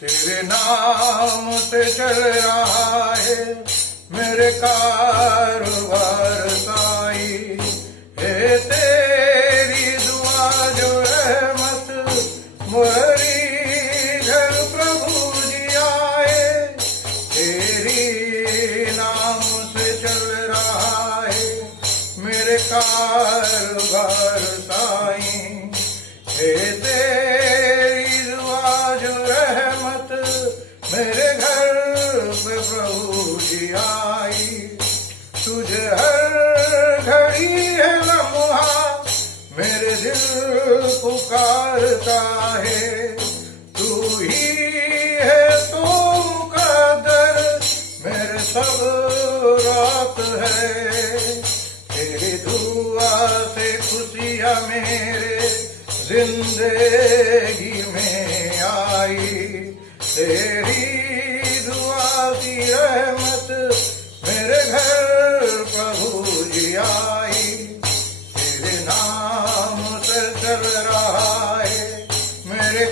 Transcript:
तेरे नाम से चल रहा है मेरे कारोबार साईं। हे तेरी दुआ जो रहमत मुहरी घर प्रभु जी आए। तेरी नाम से चल रहा है मेरे कारोबार साईं। हे तेरी दुआ जो रहमत मेरे घर पे प्रभु जी आई। तुझे हर घड़ी है लम्हा मेरे दिल पुकारता है। तू ही है तो मुकद्दर मेरे सब रात है। तेरी दुआ से खुशियाँ मेरे जिंदगी में आई। तेरी दुआ की रहमत मेरे घर प्रभु जी आई। तेरे नाम से चल रहा है मेरे